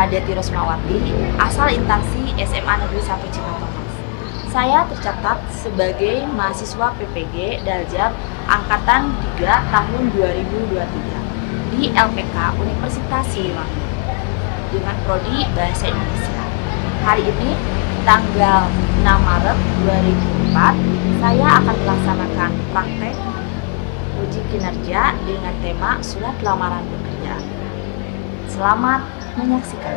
saya Deti Rosmawati, asal instansi SMA Negeri 1 Cikatomas. Saya tercatat sebagai mahasiswa PPG Daljab Angkatan 3 tahun 2023 di LPK Universitas Siliwangi dengan prodi Bahasa Indonesia. Hari ini, tanggal 6 Maret 2004, saya akan melaksanakan praktek uji kinerja dengan tema surat lamaran pekerjaan. Selamat menyaksikan.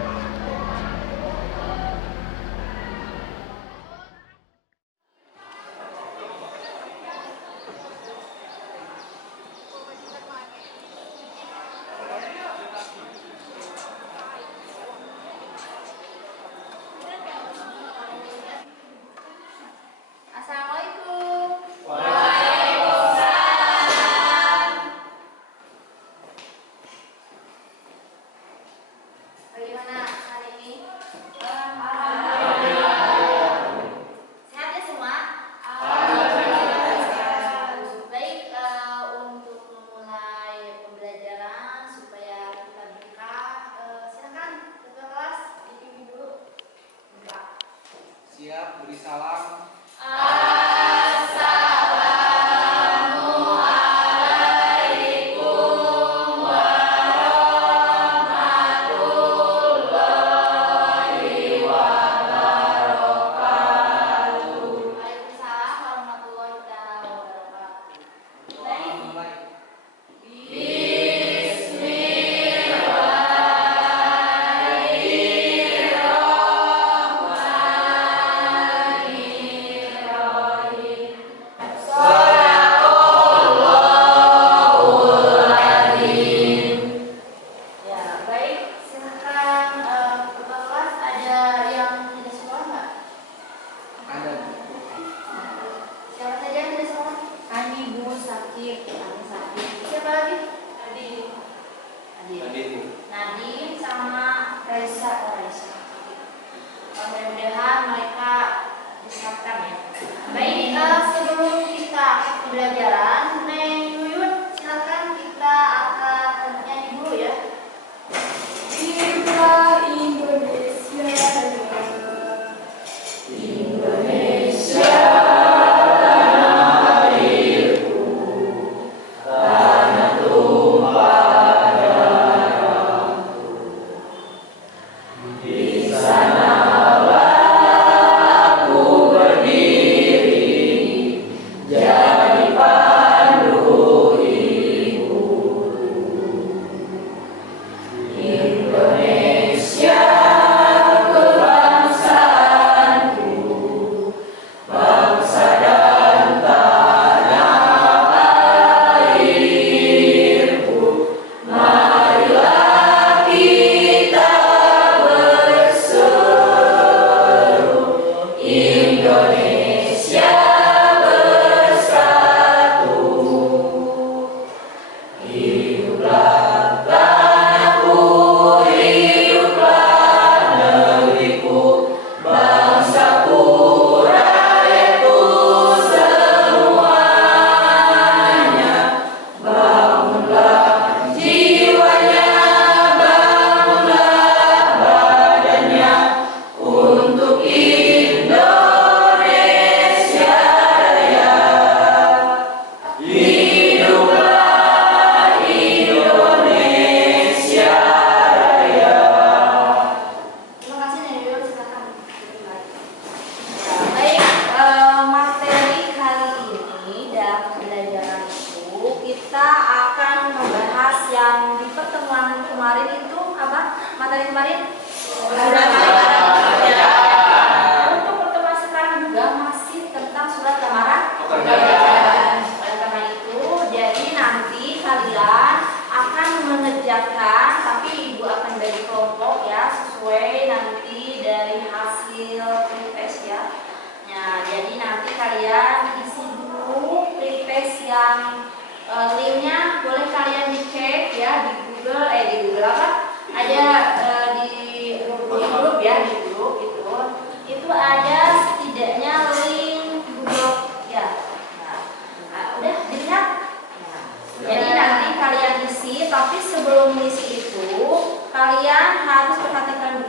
Assalamualaikum. Bagaimana hari ini? Sehat ya semua? Baik, untuk memulai pembelajaran supaya kita buka, silakan ketua kelas dipimpin dulu. Siap, beri salam. Waalaikumsalam warahmatullahi wabarakatuh. Baik. Mulai. Ya, baik. Silakan ketua kelas, ada yang tidak sekolah nggak? Ada. Siapa saja yang tidak sekolah? Kami Bu sakit, kami sakit. Siapa lagi? Adin. Nadine sama Raisa. Mudah-mudahan mereka disehatkan ya. Baik, sebelum kita pembelajaran, Neng Yuyun, silakan kita akan nyanyi dulu ya. Cinta Indonesia, Indonesia tanah airku, tanah tumpah darahku. Di sanalah aku berdiri, jadi pandu ibu. Indonesia kebangsaanku, bangsa dan tanah airku. Marilah kita berseru, Indonesia bersatu. Hiduplah tanahku, hiduplah negeriku, bangsaku, rakyatku semuanya. Bangunlah jiwanya, bangunlah badannya untuk Indonesia Raya. Hiduplah Indonesia Raya. Terima kasih Neng Yuyun, silakan. Baik, materi kali ini dalam pembelajaran itu kita akan membahas yang di pertemuan kemarin itu apa? Materi kemarin? Untuk pertemuan sekarang juga masih tentang surat lamaran pekerjaan. Oleh karena itu, jadi nanti kalian akan mengerjakan, tapi ibu akan bagi kelompok ya, sesuai nanti dari hasil pretest ya. Nah, jadi nanti kalian isi dulu pretest yang linknya boleh kalian dicek ya di Google apa? Ada di grup ya, di grup itu ada setidaknya link Google ya. Nah, udah dilihat. Nah, jadi nanti kalian isi, tapi sebelum mengisi itu kalian harus perhatikan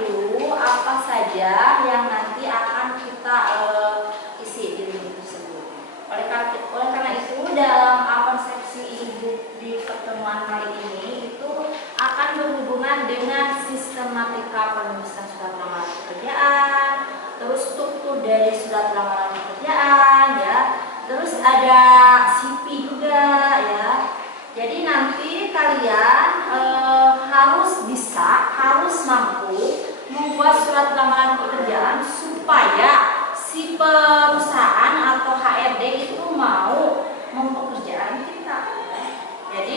membuat surat lamaran pekerjaan supaya si perusahaan atau HRD itu mau mempekerjakan kita. Jadi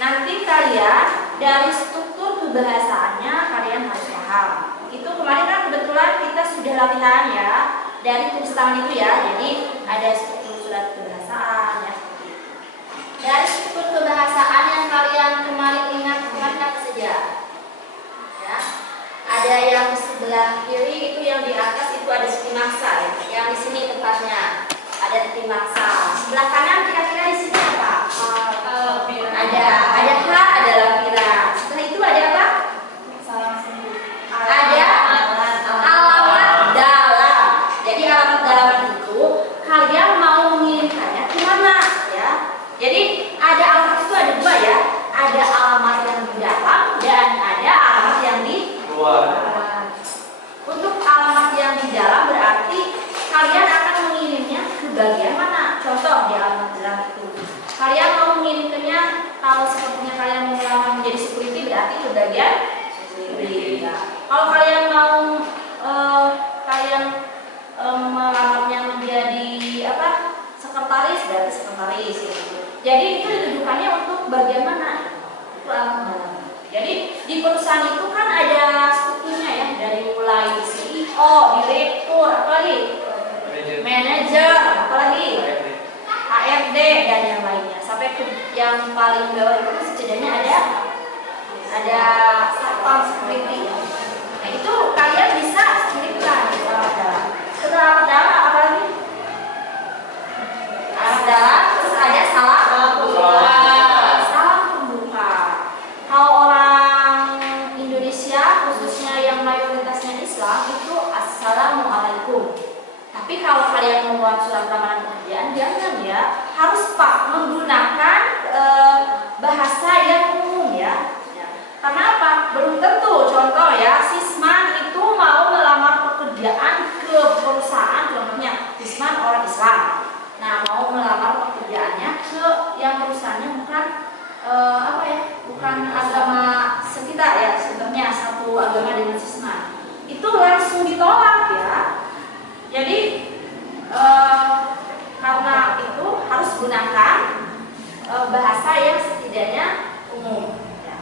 nanti kalian dari struktur kebahasaannya kalian harus paham. Itu kemarin kan kebetulan kita sudah latihan ya dari tulis tangan itu ya. Jadi ada struktur surat kebahasaan ya seperti itu. Dari struktur kebahasaan yang kalian kemarin ingat apa saja? Ya. Ada yang di sebelah kiri itu yang di atas itu ada titik mangsa ya. Yang di sini tepatnya ada titik mangsa. Sebelah kanan kira-kira di sini apa? Ada H, ada lampiran. Setelah itu ada apa? Ada alamat dalam. Jadi alamat dalam itu kalian mau mengirimkannya ke mana ya? Jadi ada alamat itu ada dua ya. Ada alamat yang di dalam dan ada alamat yang di luar. Untuk alamat yang di dalam berarti kalian akan mengirimnya ke bagian mana? Contoh di alamat dalam itu. Kalian mau mengirimkannya kalau sepertinya kalian mau melamar menjadi security berarti ke bagian security. Kalau kalian mau melamarnya menjadi apa? Sekretaris berarti sekretaris gitu. Jadi itu ditujukannya untuk bagian mana? Itu alamat dalam. Jadi di perusahaan itu kan ada strukturnya ya, dari mulai CEO, direktur, apalagi manajer, apalagi HRD dan yang lainnya. Sampai ke yang paling bawah itu setidaknya ada satpam security. Nah itu kalian bisa kirimkan di alamat dalam. Setelah alamat dalam apalagi? Alamat dalam terus ada salam pembuka. Kalau orang Indonesia khususnya yang mayoritasnya Islam itu assalamualaikum. Tapi kalau kalian membuat surat lamaran pekerjaan jangan ya, harus menggunakan bahasa yang umum ya. Karena apa? Belum tentu. Contoh ya, Sisman itu mau melamar pekerjaan ke perusahaan, contohnya Sisman orang Islam. Nah, mau melamar pekerjaannya ke yang perusahaannya bukan bukan agama sekitar ya, sebenarnya satu agama dengan Sisman. Itu langsung ditolak ya. Jadi karena itu harus gunakan bahasa yang setidaknya umum. Ya.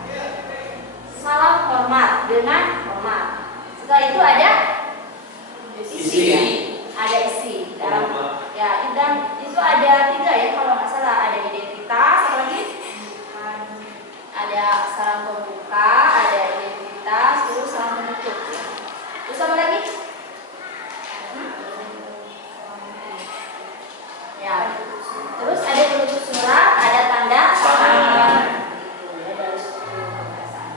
Salam hormat dengan hormat. Setelah itu ada isi. Ya. Ada isi. Dan itu ada 3 ya kalau nggak salah. Ada identitas, apa lagi? Ada salam pembuka, ada identitas, terus salam penutup. Terus apa lagi? Ya. Terus ada penutup surat, ada tanda tangan. Gitu ya dari struktur pembahasan.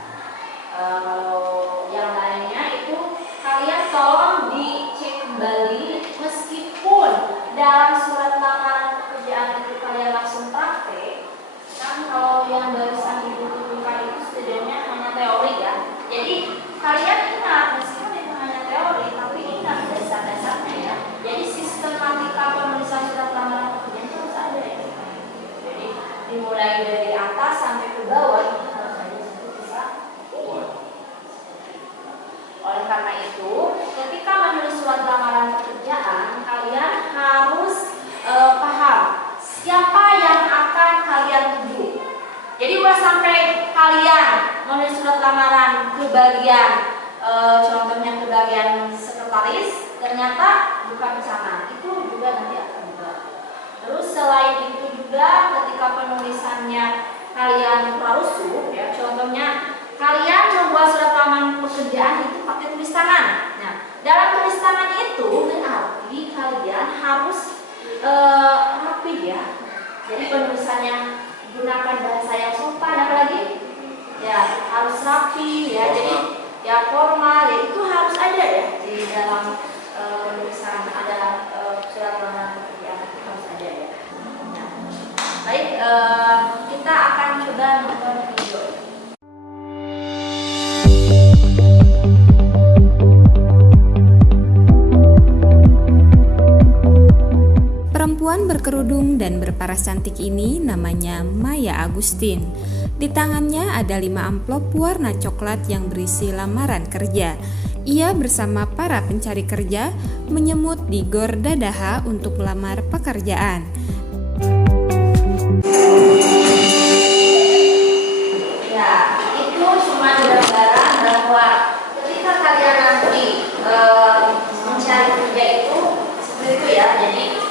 Yang lainnya itu kalian tolong dicek kembali meskipun dalam surat lamaran pekerjaan itu kalian langsung praktek. Kan kalau yang barusan ibu tunjukkan itu setidaknya hanya teori ya. Jadi kalian ingat meskipun itu hanya teori, tapi ingat dasar-dasarnya ya. Jadi sistematika penulisan surat lamaran pekerjaan itu harus ada ya. Jadi dimulai dari atas sampai ke bawah itu harus ada bisa. Oleh karena itu, ketika menulis surat lamaran pekerjaan, kalian harus paham siapa yang akan kalian tuju. Jadi udah sampai kalian menulis surat lamaran ke bagian contohnya ke bagian sekretaris, ternyata bukan ke sana. Itu juga nanti akan dibuat. Terus selain itu juga ketika penulisannya kalian prarusuh ya, contohnya kalian membuat surat lamaran pekerjaan itu pakai tulis tangan. Nah, dalam tulis tangan itu berarti kalian harus rapi ya. Jadi penulisannya gunakan bahasa yang sopan, apalagi ya harus rapi ya. Jadi ya formal ya, itu harus ada ya di dalam penulisan ada surat lamaran pekerjaan itu harus ada ya. Nah, baik, kita akan coba nonton video. Perempuan berkerudung dan berparas cantik ini namanya Maya Agustin. Di tangannya ada 5 amplop warna coklat yang berisi lamaran kerja. Ia bersama para pencari kerja menyemut di Gor Dadaha untuk melamar pekerjaan. Ya, itu cuma gambaran bahwa ketika kalian nanti mencari kerja itu seperti itu ya. Jadi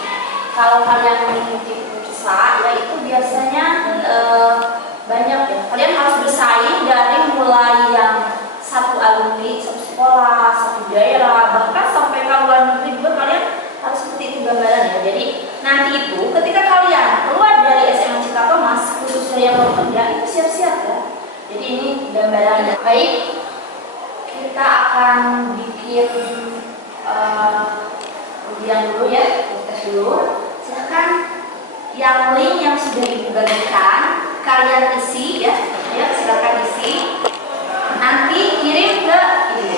kalau kalian mengikuti pulsa, ya itu biasanya banyak ya. Kalian harus bersaing dari mulai yang satu alumni, satu sekolah, satu daerah, bahkan sampai ke luar negeri juga kalian harus seperti itu gambaran ya. Jadi nanti itu ketika kalian keluar dari SMA Cipta Thomas, khususnya yang mau kerja, itu siap-siap ya. Jadi ini gambarannya. Baik, kita akan bikin ujian dulu ya, tes dulu. Silahkan yang link yang sudah ibu bagikan kalian isi ya, silakan isi. Nanti kirim ke ibu.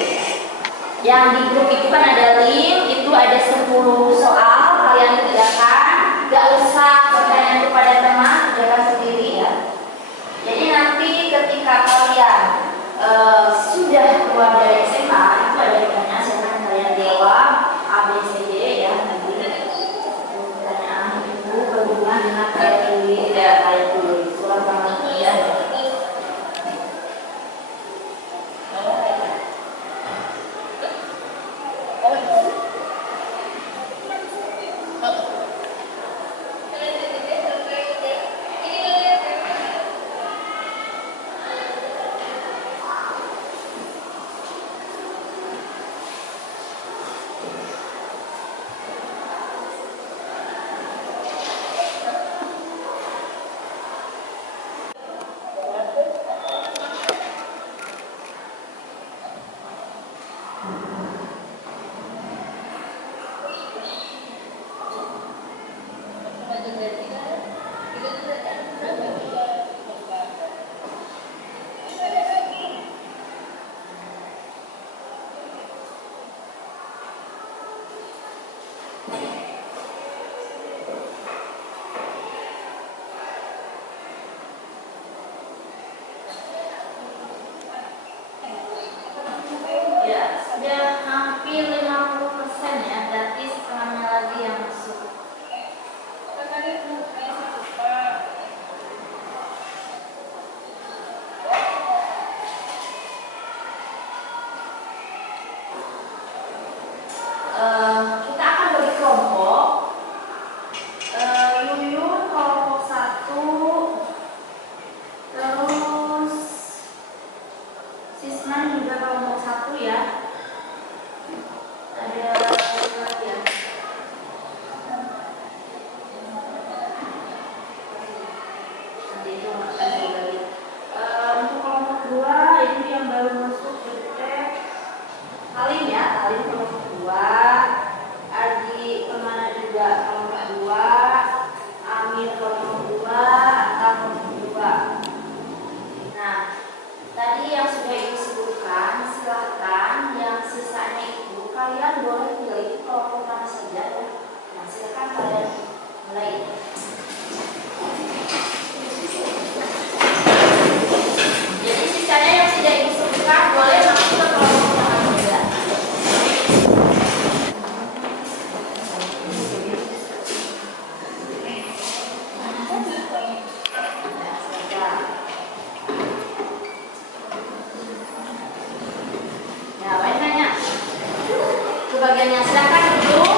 Yang di grup itu kan ada link, itu ada 10 soal kalian kerjakan. Gak usah bertanya kepada teman, kerjakan sendiri ya. Jadi nanti ketika kalian sudah keluar dari SMA, itu ada pertanyaan, silahkan kalian jawab A, B, C, D ya. Nanti pertanyaan itu berhubungan dengan kalian pilih, kalian pilih surat sama ya. Ya, sudah hampir 50% ya, berarti setengahnya lagi yang masuk. Kita akan bagi kelompok. Yuyun kelompok 1, terus Sisman juga kelompok 1 ya. Ada lagi ya. Nanti itu akan dibagi. Untuk kelompok 2 ini yang baru masuk Jutek. Halim ya, Halim kelompok 2. Ardi kemana juga kelompok 2. Amir kelompok 2. Kelompok 2. Nah, tadi yang sudah ibu sebutkan, silahkan yang sisanya itu kalian boleh pilih kelompok mana saja ya. Nah, silahkan kalian mulai. Jadi sisanya yang sudah ibu sebutkan boleh masuk ke kelompok mana saja. Ya, baik nanya. Ke bagiannya silakan duduk.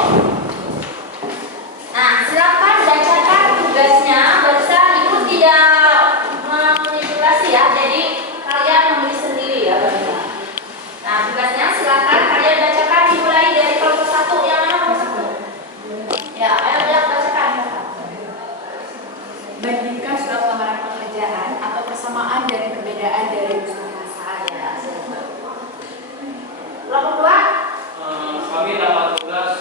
Nah, silakan bacakan tugasnya. Barusan ibu tidak manipulasi ya, jadi kalian memilih sendiri ya barusan. Nah, tugasnya silakan kalian bacakan dimulai dari kelompok 1 yang mana kelompok 1? Ya, ayo bacakan. Bandingkan surat lamaran pekerjaan atau persamaan dan perbedaan dari usaha saya. Kelompok 2? Kami dapat tugas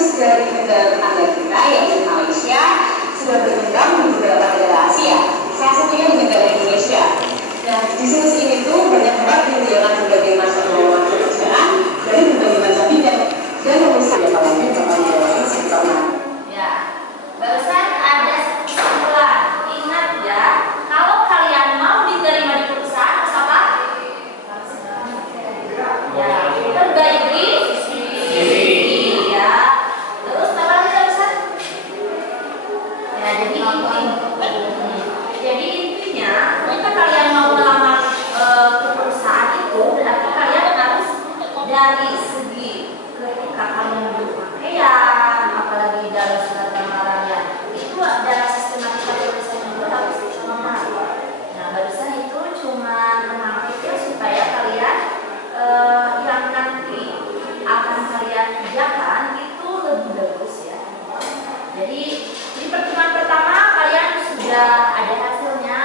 khusus dari negara tetangga kita yaitu Malaysia sudah berkembang di beberapa negara Asia, salah satunya di negara Indonesia. Nah, di sini ini tuh banyak banget menyediakan berbagai macam lowongan pekerjaan dari berbagai macam bidang dan memisahkan apalagi bakal menjawabkan sektor mana. Ya, barusan ada kesimpulan. Ingat ya, kalau kalian mau diterima di perusahaan harus apa? Ya, perbaiki CV ya. Terus apa lagi barusan? Ya, jadi intinya jika kalian mau melamar ke perusahaan itu berarti kalian harus dari segi ketika kalian berpakaian, apalagi dalam surat lamarannya itu dalam sistematika tulisan itu harus sama. Nah, barusan itu cuma menangkap supaya kalian yang nanti akan kalian kerjakan itu lebih bagus ya. Jadi di pertemuan pertama kalian sudah ada hasilnya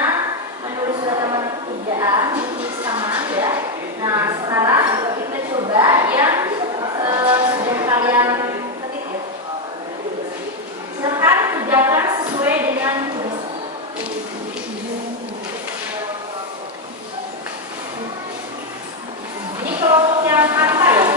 menulis surat lamaran pekerjaan ditulis sama ya. Nah, sekarang kita coba yang sudah kalian ketik ya. Silakan kerjakan sesuai dengan tugas. Ini kelompok yang apa ya?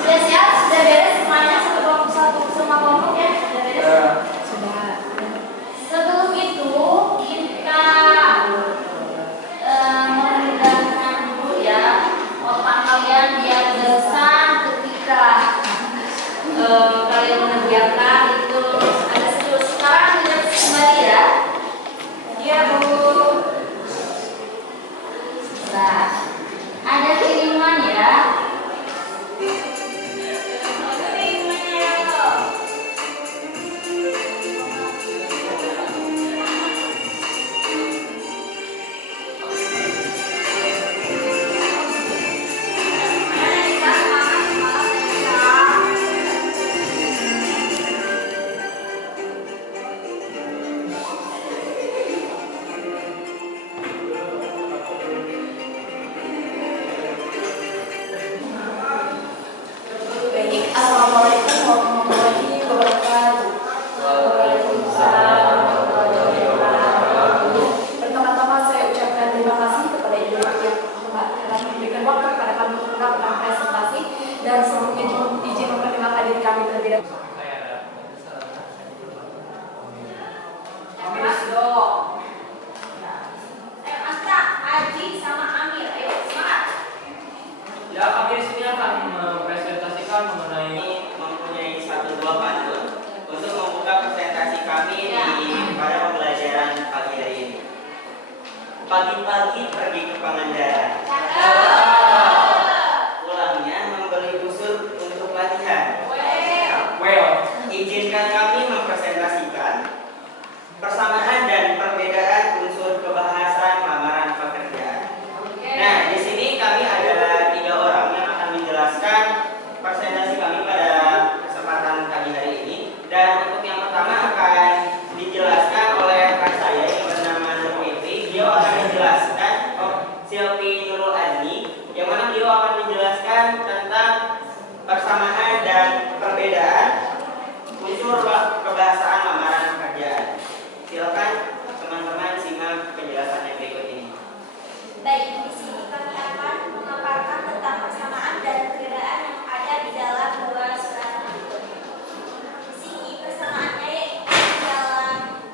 Sudah siap? Sudah beres semuanya? Satu semua kelompok ya? Sudah beres? Sebelum itu kita memudahkan dulu ya otak kalian biar gesan ketika kalian mengerjakan itu ada seterus. Sekarang lihat kembali ya. Iya Bu. Nah, ada kiriman ya. Assalamualaikum warahmatullahi wabarakatuh. Waalaikumsalam warahmatullahi wabarakatuh. Pertama-tama saya ucapkan terima kasih kepada Ibu yang Mbak telah memberikan waktu kepada kami untuk melakukan presentasi dan sebelumnya izin memperkenalkan diri kami terlebih dahulu. Mas dong. Asta, Aji sama Amir, ayo semangat. Ya, kami di sini akan mempresentasikan mengenai mempunyai satu buah pantun untuk membuka presentasi kami di pada pembelajaran pagi hari ini. Pagi-pagi pergi ke Pangandaran, pulangnya membeli busur untuk latihan. Izinkan kami mempresentasikan persamaan dan perbedaan unsur kebahasan lamaran pekerjaan. Nah, di sini kami adalah 3 orang yang akan menjelaskan presentasi kami pada kesempatan pagi hari ini. Dan untuk yang pertama akan perbedaan unsur kebahasaan lamaran pekerjaan. Silakan teman-teman simak penjelasan yang berikut ini. Baik, di sini kami akan memaparkan tentang persamaan dan perbedaan yang ada di dalam dua surat berikut. Di sini persamaannya yaitu di dalam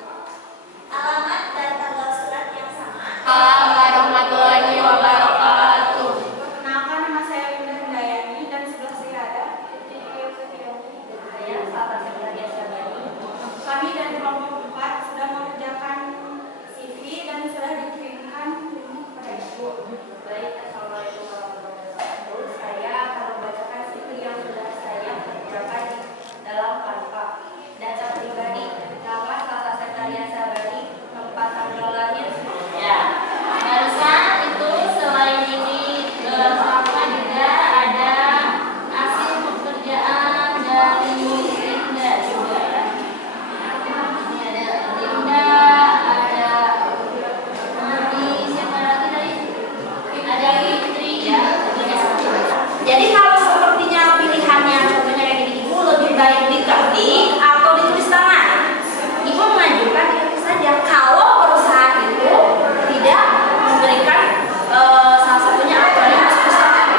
alamat dan tanggal surat yang sama. Assalamualaikum warahmatullahi wabarakatuh. Perkenalkan, nama saya Bunda Hendayani dan sebelah saya ada saya sahabat sekretariat Syabani. Kami dari kelompok 4 sudah mengerjakan CV dan sudah dikirimkan kepada Ibu. Baik, assalamualaikum warahmatullahi wabarakatuh. Saya akan membacakan CV yang sudah saya kerjakan di dalam Canva. Data pribadi, nama sahabat sekretariat Syabani, tempat tanggal lahir. Ya, barusan itu selain ini sama juga ada hasil pekerjaan dari Linda juga ya. Ini ada Linda, ada siapa lagi tadi? Ada Fitri ya. Jadi kalau sepertinya pilihannya contohnya kayak gini, Ibu lebih baik diketik atau ditulis tangan. Ibu mengajukan itu saja. Kalau perusahaan itu tidak memberikan salah satunya aturan yang harus diusahakan.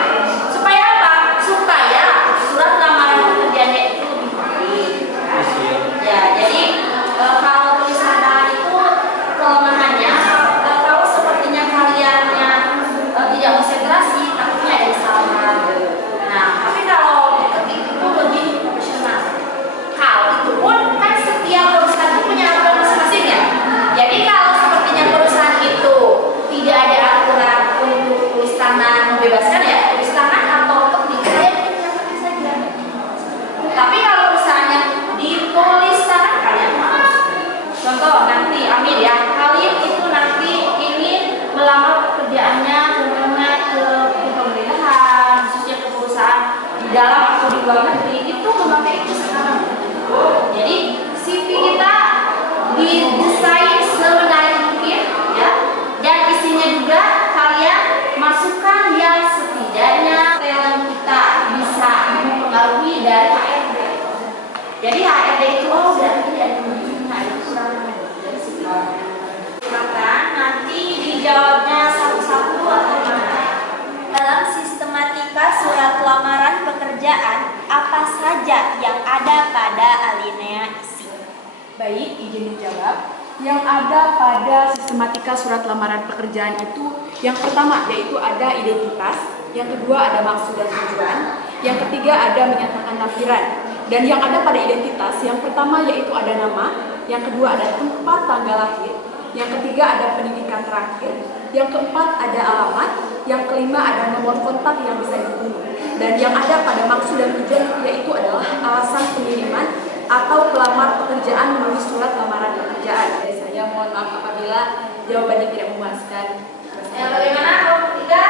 Supaya apa? Supaya surat lamaran pekerjaannya itu lebih baik. Ya, jadi kalau tulisan tangan itu kelemahannya kalau sepertinya kaliannya tidak konsentrasi, takutnya ada yang salah. Nah, tapi kalau diketik itu lebih profesional. Kalau itu pun kan setiap perusahaan itu punya aturan masing-masing ya. Jadi kalau sepertinya perusahaan itu tidak ada aturan untuk tulis tangan membebaskan ya, tulis tangan atau ketik saya ketik saja. Tapi kalau perusahaannya ditulis tangan kalian harus. Contoh nanti Amin ya, kalian itu nanti ingin melamar pekerjaannya contohnya ke pemerintahan, khususnya ke perusahaan di dalam atau di luar negeri itu memakai itu sekarang. Jadi CV kita didesain semenarik mungkin ya, dan isinya juga kalian masukkan yang setidaknya talent kita bisa mempengaruhi dari HRD. Jadi HRD itu berarti ada pembimbingan itu kurang dari situ. Silakan nanti dijawabnya satu-satu atau gimana? Dalam sistematika surat lamaran pekerjaan, apa saja yang ada pada alinea isi? Baik, izin menjawab. Yang ada pada sistematika surat lamaran pekerjaan itu yang pertama yaitu ada identitas, yang kedua ada maksud dan tujuan, yang ketiga ada menyatakan lahiran. Dan yang ada pada identitas, yang pertama yaitu ada nama, yang kedua ada tempat tanggal lahir, yang ketiga ada pendidikan terakhir, yang keempat ada alamat, yang kelima ada nomor kontak yang bisa dihubungi. Dan yang ada pada maksud dan tujuan yaitu adalah alasan pengiriman atau pelamar pekerjaan menulis surat lamaran pekerjaan. Dari saya mohon maaf apabila jawabannya tidak memuaskan. Bagaimana kalau ketiga?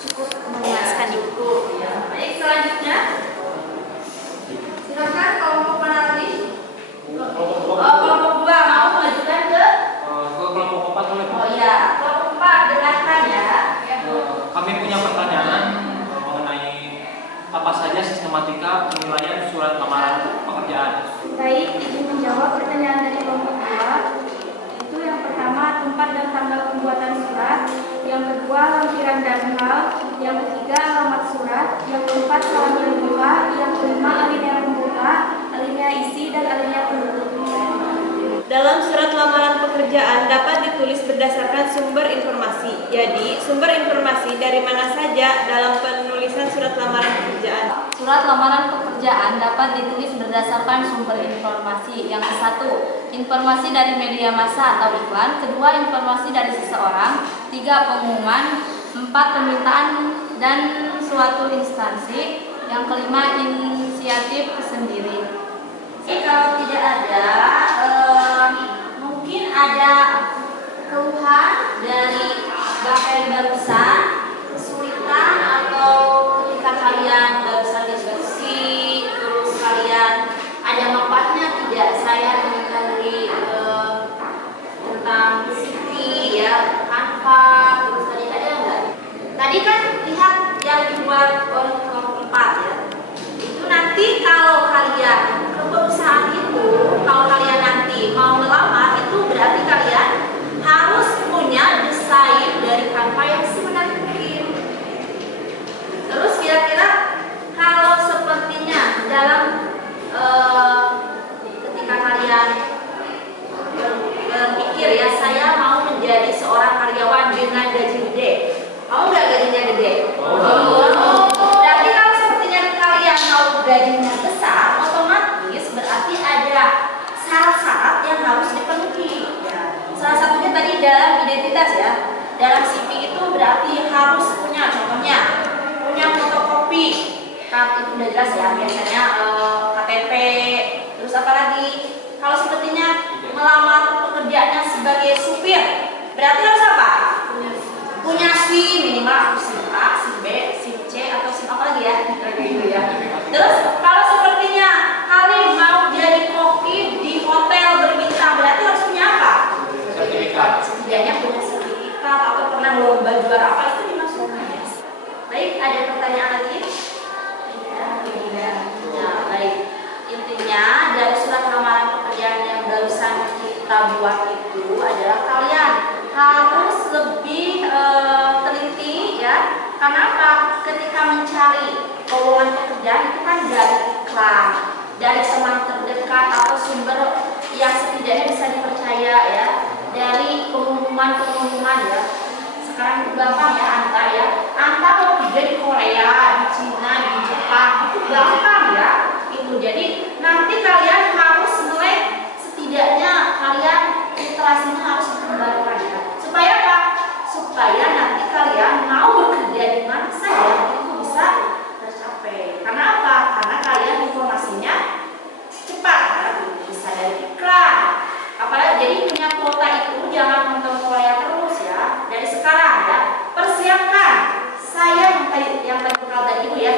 Cukup memuaskan Ibu. Baik, selanjutnya silakan kelompok mana lagi? Kelompok 2 mau mengajukan ke kelompok 4 boleh. oh iya, kelompok 4 dengarkan ya. Kami punya pertanyaan mengenai apa saja sistematika penilaian surat lamaran pekerjaan. Baik, izin menjawab pertanyaan dari kelompok 2. Itu yang pertama tempat dan tanggal pembuatan surat, yang kedua lampiran dan hal, yang ketiga alamat surat, yang keempat halaman buka, yang kelima alinea pembuka, alinea isi dan alinea penutup. Dalam surat lamaran pekerjaan dapat ditulis berdasarkan sumber informasi. Jadi, sumber informasi dari mana saja dalam penulisan surat lamaran pekerjaan? Surat lamaran pekerjaan dapat ditulis berdasarkan sumber informasi. Yang satu, informasi dari media massa atau iklan. Kedua, informasi dari seseorang. Tiga, pengumuman. Empat, permintaan dan suatu instansi. Yang kelima, inisiatif sendiri. Kalau tidak ada, mungkin ada keluhan dari bapak barusan, kesulitan atau ketika kalian barusan diskusi, terus kalian ada manfaatnya tidak? Saya mengetahui tentang CV ya, Canva, terus tadi ada enggak? Tadi kan lihat yang dibuat oleh kelompok 4 ya. Itu nanti kalau terjadinya besar, otomatis berarti ada syarat-syarat yang harus dipenuhi. Ya. Salah satunya tadi dalam identitas ya. Dalam CV itu berarti harus punya, contohnya punya fotokopi. Kan itu udah jelas ya, biasanya KTP. Terus apa lagi? Kalau sepertinya melamar pekerjaannya sebagai supir, berarti harus apa? Punya SIM, minimal SIM A, SIM B, SIM C, atau SIM apa lagi ya? Gitu ya. Terus kalau sepertinya Halim mau jadi koki di hotel berbintang, berarti harus punya apa? Sertifikat. Setidaknya punya sertifikat atau pernah lomba juara apa itu dimasukkan ya. Baik, ada pertanyaan lagi? Nah, baik. Intinya dari surat lamaran pekerjaan yang barusan kita buat itu adalah kalian harus lebih teliti ya. Karena apa? Ketika mencari lowongan pekerjaan itu kan dari iklan, dari teman terdekat atau sumber yang setidaknya bisa dipercaya ya, dari pengumuman ya. Sekarang itu gampang ya, Anta mau kerja di Korea, di Cina, di Jepang, itu gampang ya. Itu jadi nanti kalian harus melek, setidaknya kalian literasinya harus dikembangkan ya. Supaya apa? Supaya nanti kalian mau bekerja di mana saja itu bisa tercapai. Karena apa? Karena kalian informasinya cepat ya, bisa dari iklan. Apalagi jadi punya kuota itu jangan nonton Korea terus ya. Dari sekarang ya, persiapkan. Saya yang tadi bekal tadi itu ya,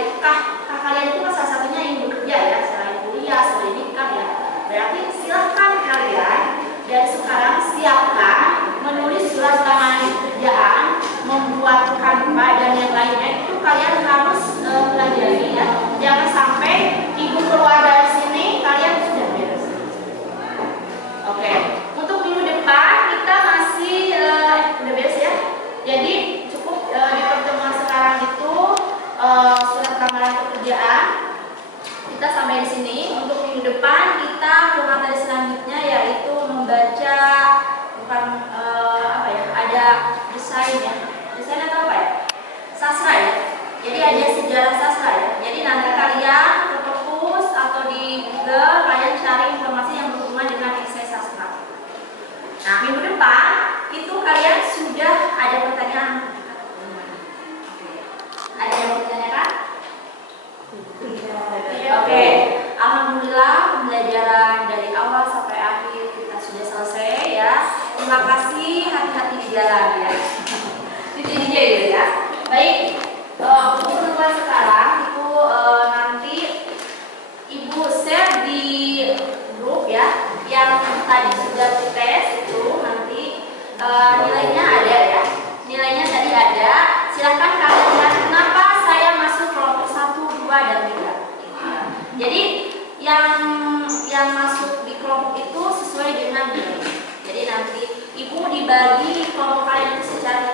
kalian itu salah satunya yang bekerja ya, selain kuliah, selain nikah ya. Berarti silahkan kalian dari sekarang siapkan menulis surat lamaran pekerjaan, membuat kanva dan yang lainnya itu kalian harus pelajari ya. Jangan sampai ibu keluar dari sini kalian sudah beres. Oke, untuk minggu depan kita masih udah beres ya. Jadi cukup di pertemuan sekarang itu surat lamaran pekerjaan kita sampai di sini. Untuk minggu depan kita ke materi selanjutnya yaitu membaca ada desain ya. Desain atau apa ya? Sastra ya. Jadi ada sejarah sastra ya. Jadi nanti kalian ke perpus atau di Google kalian cari informasi yang berhubungan dengan esai sastra. Nah, minggu depan itu kalian sudah ada pertanyaan. Ada yang bertanyakan? Oke. Alhamdulillah pembelajaran dari awal sampai akhir kita sudah selesai ya. Terima kasih, hati-hati di jalan ya. DJ gitu ya. Baik, untuk pertemuan sekarang itu nanti Ibu share di grup ya. Yang tadi sudah dites itu nanti nilainya ada ya. Nilainya tadi ada. Silahkan kalian lihat kenapa saya masuk kelompok 1, 2, dan 3. Jadi yang masuk di kelompok itu sesuai dengan nilai. Jadi nanti ibu dibagi kelompok kalian itu secara